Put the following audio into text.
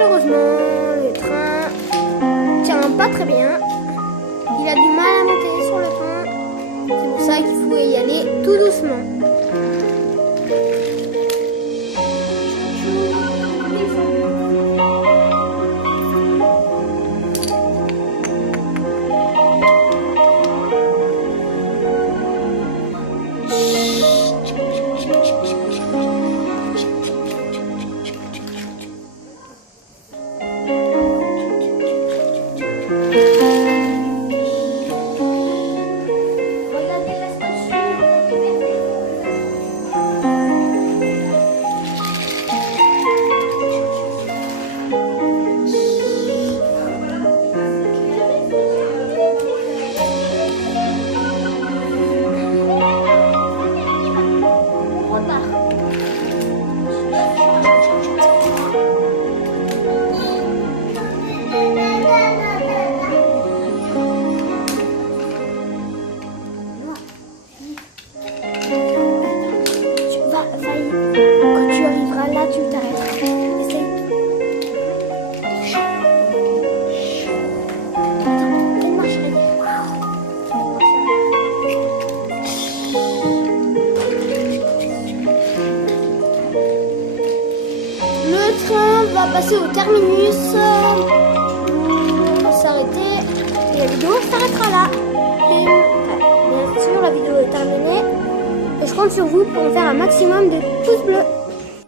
malheureusement, le train tient pas très bien. Il a du mal à monter sur le pont. C'est pour ça qu'il faut y aller tout doucement. Va passer au terminus, on va s'arrêter et la vidéo s'arrêtera là. Et bien sûr, la vidéo est terminée et je compte sur vous pour me faire un maximum de pouces bleus.